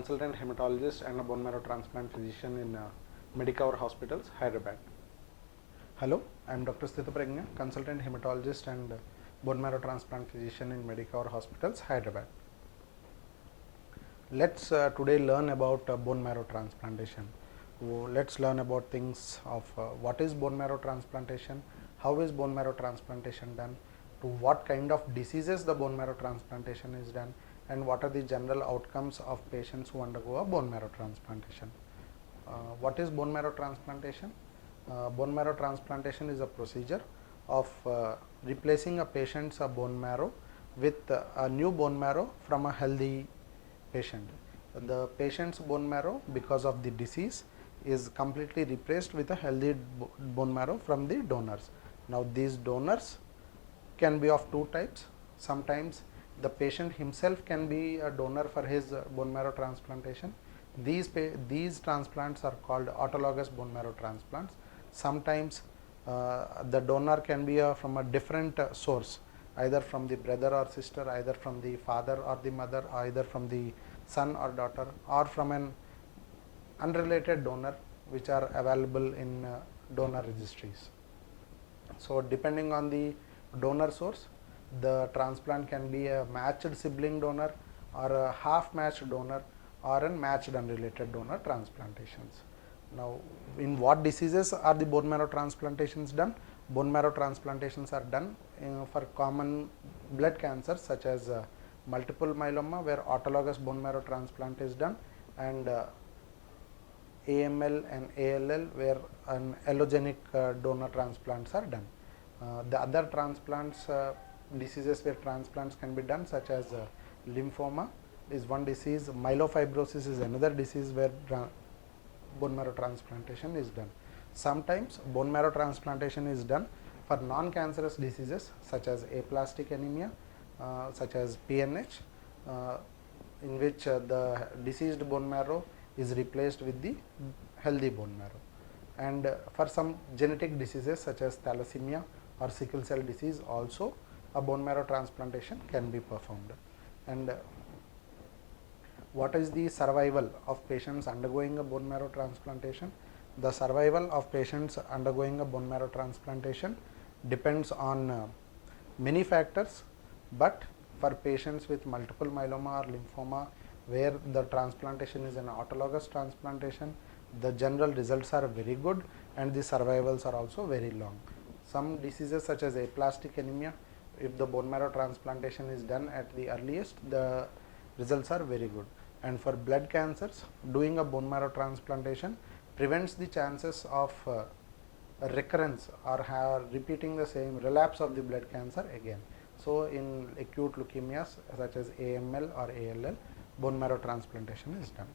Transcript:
consultant hematologist and a bone marrow transplant physician in Medicover Hospitals, Hyderabad. Hello, I am Dr. Stitha Pragna, consultant hematologist and bone marrow transplant physician in Medicover Hospitals, Hyderabad. Let's today learn about bone marrow transplantation. Let's learn about things of what is bone marrow transplantation, how is bone marrow transplantation done, to what kind of diseases the bone marrow transplantation is done, and what are the general outcomes of patients who undergo a bone marrow transplantation. What is bone marrow transplantation? Bone marrow transplantation is a procedure of replacing a patient's bone marrow with a new bone marrow from a healthy patient. The patient's bone marrow, because of the disease, is completely replaced with a healthy bone marrow from the donors. Now these donors can be of two types. Sometimes the patient himself can be a donor for his bone marrow transplantation. These transplants are called autologous bone marrow transplants. Sometimes the donor can be from a different source, either from the brother or sister, either from the father or the mother, either from the son or daughter, or from an unrelated donor, which are available in donor registries. So depending on the donor source, the transplant can be a matched sibling donor or a half matched donor or a matched unrelated donor transplantations. Now, in what diseases are the bone marrow transplantations done? Bone marrow transplantations are done for common blood cancers such as multiple myeloma, where autologous bone marrow transplant is done, and AML and ALL, where an allogenic donor transplants are done. The other transplants, diseases where transplants can be done, such as lymphoma is one disease, myelofibrosis is another disease where bone marrow transplantation is done. Sometimes bone marrow transplantation is done for non-cancerous diseases such as aplastic anemia, such as PNH, in which the diseased bone marrow is replaced with the healthy bone marrow. And for some genetic diseases such as thalassemia or sickle cell disease, also a bone marrow transplantation can be performed. And what is the survival of patients undergoing a bone marrow transplantation? The survival of patients undergoing a bone marrow transplantation depends on many factors, but for patients with multiple myeloma or lymphoma, where the transplantation is an autologous transplantation, the general results are very good and the survivals are also very long. Some diseases such as aplastic anemia, if the bone marrow transplantation is done at the earliest, the results are very good. And for blood cancers, doing a bone marrow transplantation prevents the chances of recurrence or repeating the same relapse of the blood cancer again. So in acute leukemias such as AML or ALL, bone marrow transplantation is done.